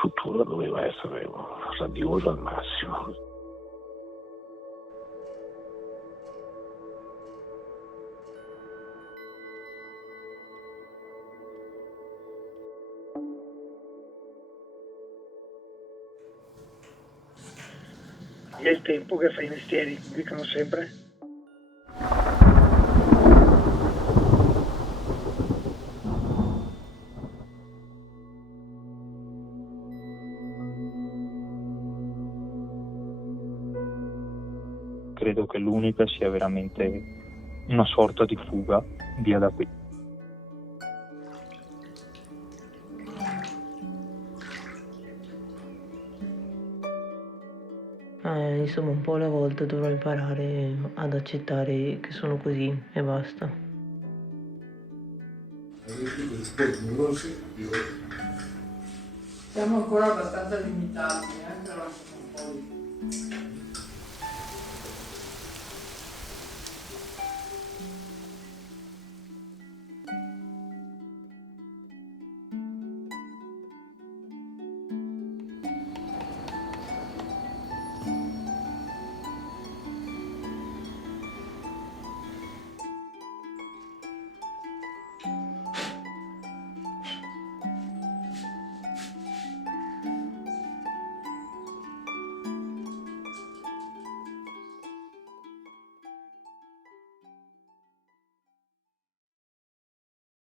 futuro doveva essere radioso al massimo. È il tempo che fa i mestieri, dicono sempre. Credo che l'unica sia veramente una sorta di fuga via da qui. Insomma, un po' alla volta dovrò imparare ad accettare che sono così e basta. Siamo ancora abbastanza limitati, anche la nostra un po' di